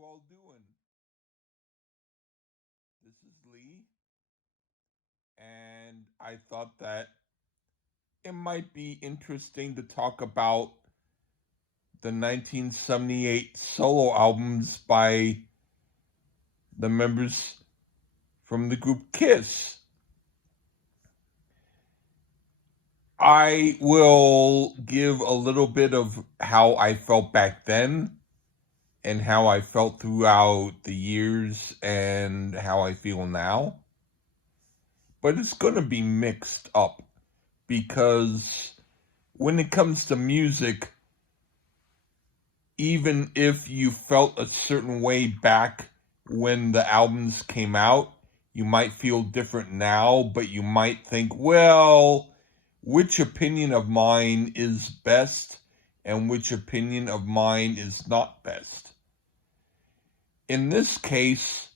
you all doing? This is Lee, and I thought that it might be interesting to talk about the 1978 solo albums by the members from the group Kiss. I will give a little bit of how I felt back then and how I felt throughout the years and how I feel now. But it's going to be mixed up because when it comes to music, even if you felt a certain way back when the albums came out, you might feel different now, but you might think, well, which opinion of mine is best and which opinion of mine is not best? In this case,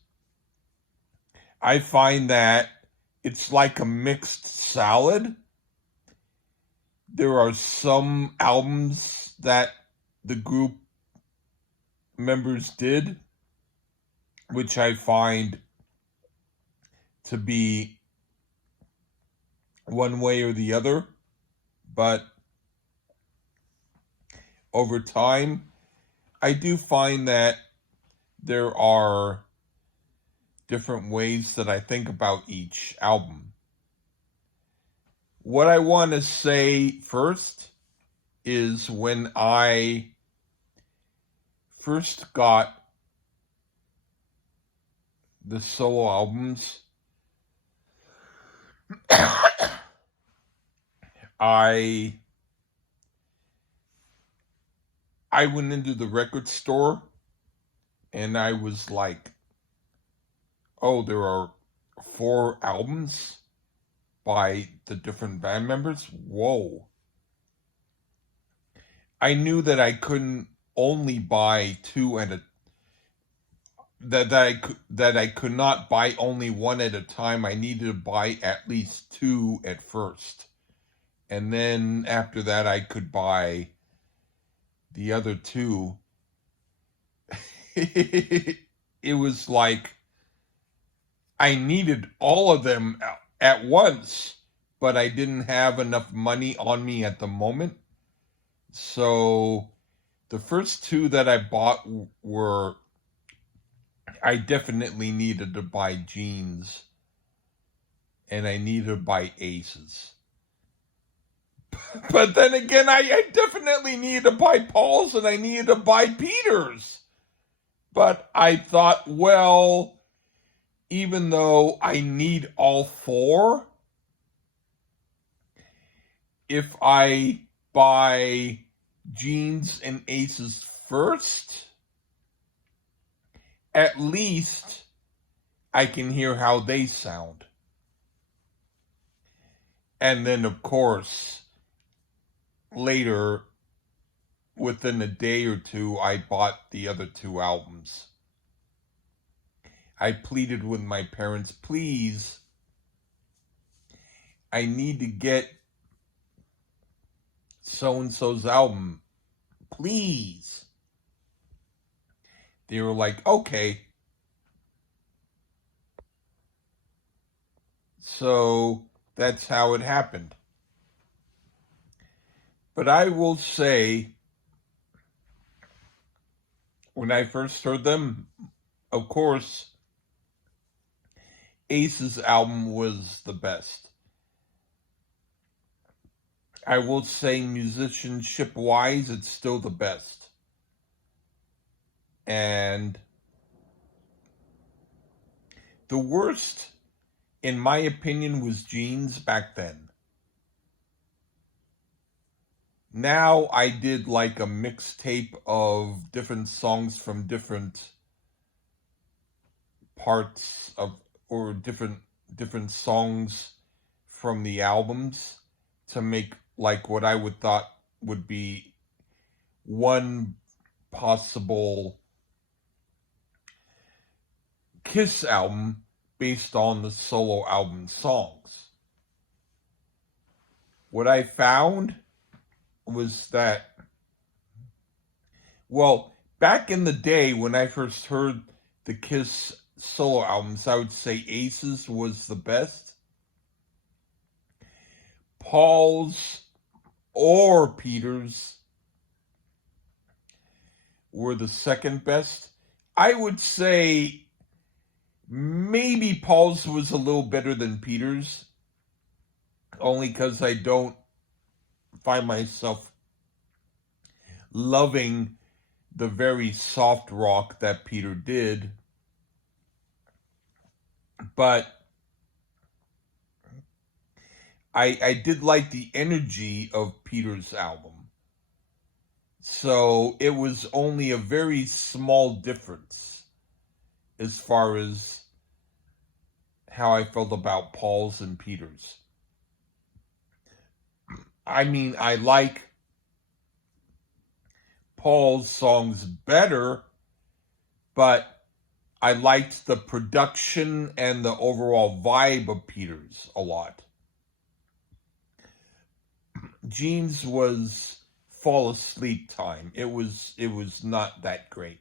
I find that it's like a mixed salad. There are some albums that the group members did, which I find to be one way or the other, but over time, I do find that there are different ways that I think about each album. What I want to say first is when I first got the solo albums, I went into the record store and I was like, oh, there are 4 albums by the different band members? Whoa. I knew that I couldn't only buy 2 at a that I could not buy only 1 at a time. I needed to buy at least 2 at first. And then after that I could buy the other 2. It was like I needed all of them at once, but I didn't have enough money on me at the moment. So the first 2 that I bought were, I definitely needed to buy Jeans and I needed to buy Aces. But then again, I definitely needed to buy Paul's and I needed to buy Peter's. But I thought, well, even though I need all 4, if I buy Jeans and Aces first, at least I can hear how they sound. And then, of course, later, within a day or 2, I bought the other 2 albums. I pleaded with my parents, please, I need to get so-and-so's album. Please. They were like, okay. So that's how it happened. But I will say, when I first heard them, of course, Ace's album was the best. I will say, musicianship-wise, it's still the best. And the worst, in my opinion, was Jeans back then. Now I did like a mixtape of different songs from different parts of, or different songs from the albums to make like what I would thought would be one possible Kiss album based on the solo album songs. What I found was that, well, back in the day when I first heard the Kiss solo albums, I would say Ace's was the best. Paul's or Peter's were the second best. I would say maybe Paul's was a little better than Peter's, only because I don't find myself loving the very soft rock that Peter did. But I did like the energy of Peter's album. So it was only a very small difference as far as how I felt about Paul's and Peter's. I mean, I like Paul's songs better, but I liked the production and the overall vibe of Peter's a lot. Gene's was fall asleep time. It was not that great.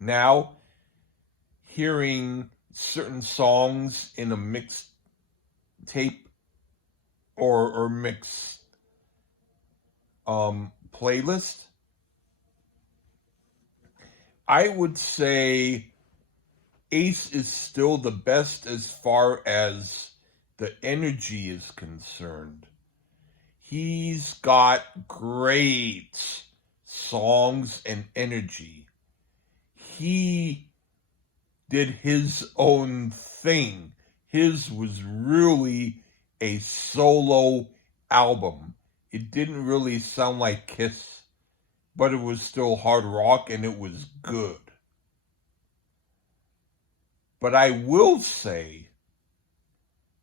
Now, hearing certain songs in a mixed tape or mixed playlist, I would say Ace is still the best as far as the energy is concerned. He's got great songs and energy. He did his own thing. His was really a solo album. It didn't really sound like Kiss, but it was still hard rock and it was good. But I will say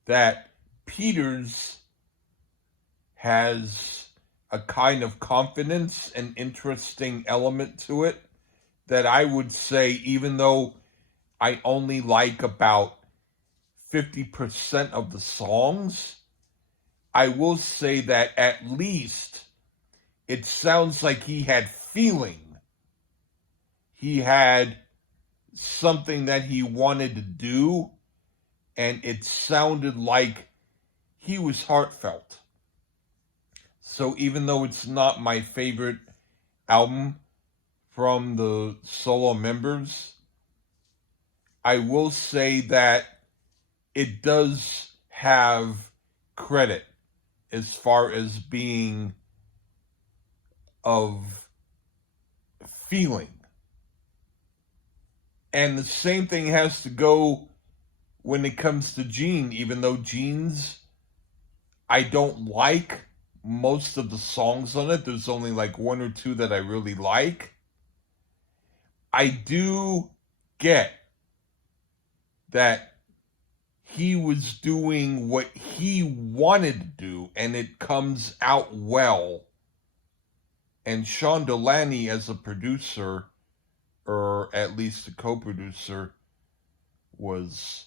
that Peter's has a kind of confidence and interesting element to it that I would say, even though I only like about 50% of the songs, I will say that at least it sounds like he had feeling. He had something that he wanted to do, and it sounded like he was heartfelt. So even though it's not my favorite album from the solo members, I will say that it does have credit as far as being of feeling. And the same thing has to go when it comes to Gene, even though Gene's, I don't like most of the songs on it. There's only like one or two that I really like. I do get that he was doing what he wanted to do, and it comes out well. And Sean Delaney, as a producer, or at least a co-producer, was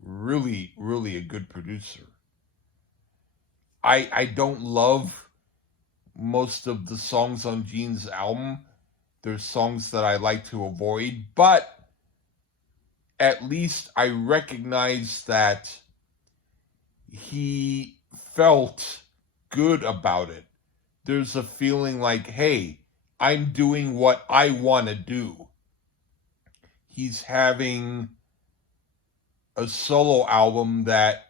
really, really a good producer. I don't love most of the songs on Gene's album. There's songs that I like to avoid, but at least I recognize that he felt good about it. There's a feeling like, hey, I'm doing what I want to do. He's having a solo album that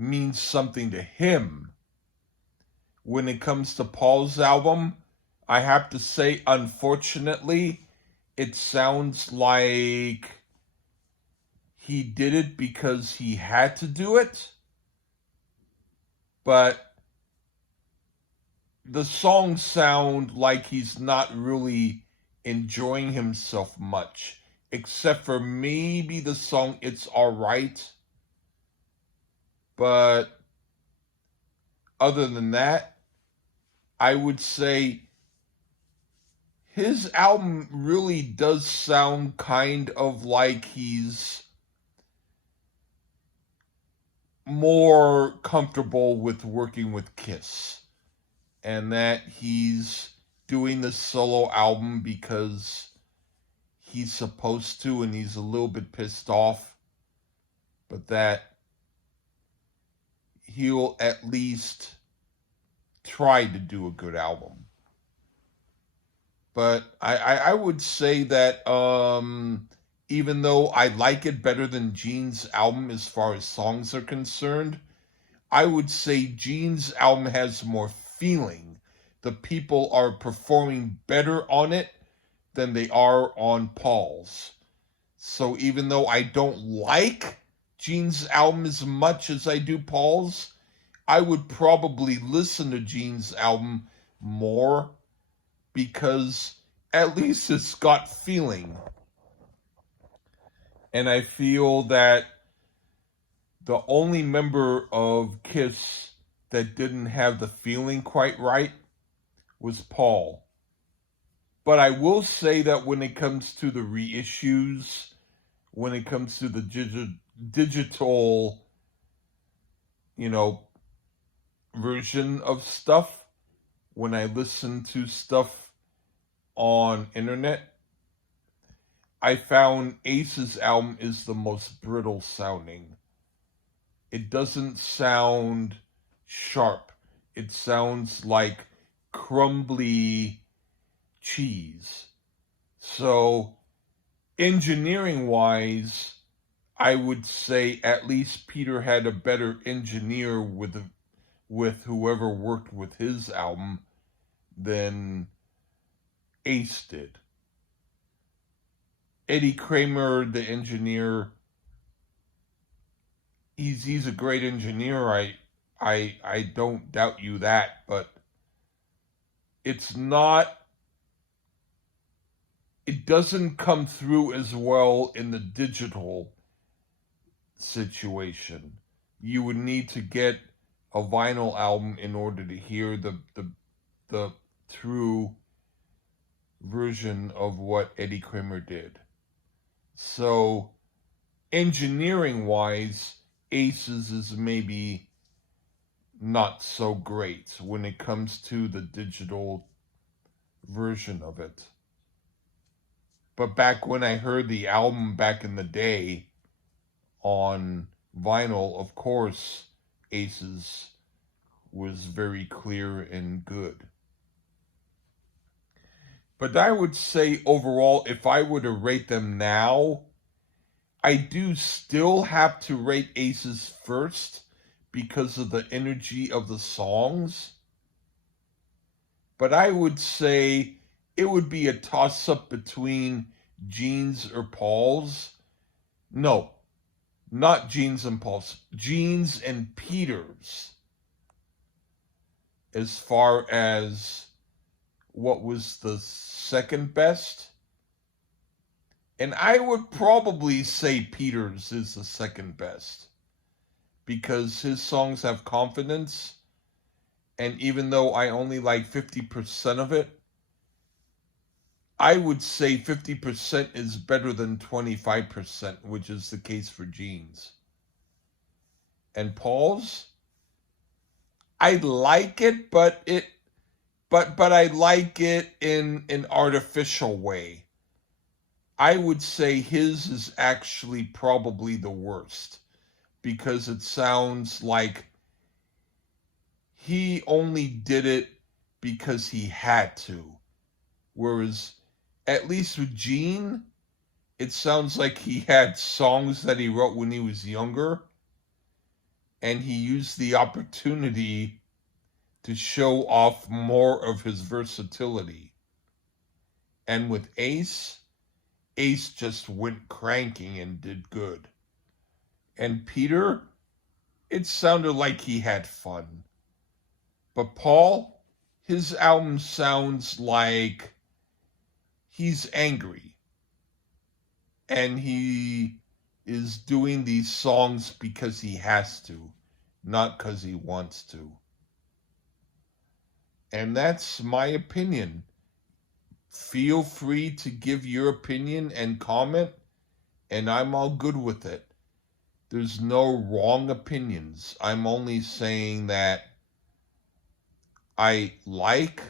means something to him. When it comes to Paul's album, I have to say, unfortunately, it sounds like he did it because he had to do it. But the songs sound like he's not really enjoying himself much, except for maybe the song It's Alright. But other than that, I would say his album really does sound kind of like he's more comfortable with working with Kiss. and that he's doing the solo album because he's supposed to and he's a little bit pissed off, but that he'll at least try to do a good album. But I would say that even though I like it better than Gene's album as far as songs are concerned, I would say Gene's album has more feeling. The people are performing better on it than they are on Paul's. So even though I don't like Gene's album as much as I do Paul's, I would probably listen to Gene's album more because at least it's got feeling. And I feel that the only member of Kiss that didn't have the feeling quite right was Paul. But I will say that when it comes to the reissues, when it comes to the digital, version of stuff, when I listen to stuff on internet, I found Ace's album is the most brittle sounding. It doesn't sound sharp. It sounds like crumbly cheese. So, engineering-wise, I would say at least Peter had a better engineer with whoever worked with his album than Ace did. Eddie Kramer, the engineer, he's a great engineer. I don't doubt you that, but it doesn't come through as well in the digital situation. You would need to get a vinyl album in order to hear the true version of what Eddie Kramer did. So, engineering-wise, Ace's is maybe not so great when it comes to the digital version of it. But back when I heard the album back in the day on vinyl, of course, Ace's was very clear and good. But I would say overall, if I were to rate them now, I do still have to rate Ace's first because of the energy of the songs. But I would say it would be a toss-up between Gene's or Paul's. No, not Gene's and Paul's. Gene's and Peter's. As far as what was the second best. And I would probably say Peter's is the second best. Because his songs have confidence. And even though I only like 50% of it, I would say 50% is better than 25%, which is the case for Gene's. And Paul's, I like it, but I like it in an artificial way. I would say his is actually probably the worst because it sounds like he only did it because he had to. Whereas, at least with Gene, it sounds like he had songs that he wrote when he was younger, and he used the opportunity to show off more of his versatility. And with Ace just went cranking and did good. And Peter, it sounded like he had fun. But Paul, his album sounds like he's angry. And he is doing these songs because he has to, not because he wants to. And that's my opinion. Feel free to give your opinion and comment, and I'm all good with it. There's no wrong opinions. I'm only saying that I like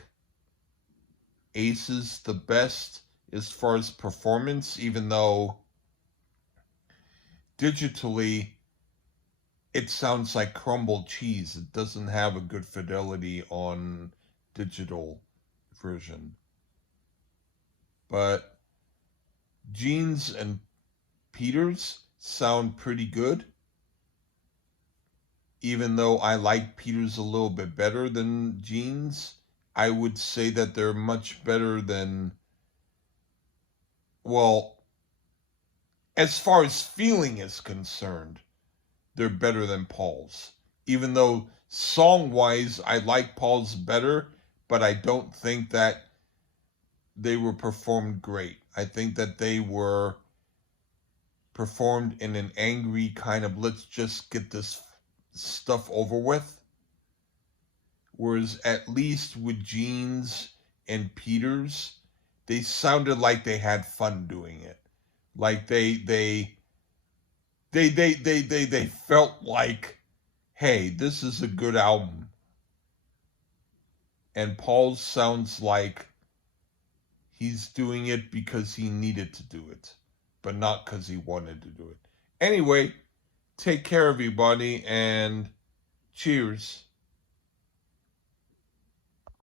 Aces the best as far as performance, even though digitally it sounds like crumbled cheese. It doesn't have a good fidelity on digital version. But Gene's and Peter's sound pretty good, even though I like Peter's a little bit better than Gene's. I would say that they're much better than, well, as far as feeling is concerned, they're better than Paul's. Even though song-wise, I like Paul's better, but I don't think that they were performed great. I think that they were performed in an angry kind of, let's just get this stuff over with. Whereas at least with Gene's and Peter's, they sounded like they had fun doing it. Like they felt like, hey, this is a good album. And Paul's sounds like he's doing it because he needed to do it, but not because he wanted to do it. Anyway, take care, everybody, and cheers.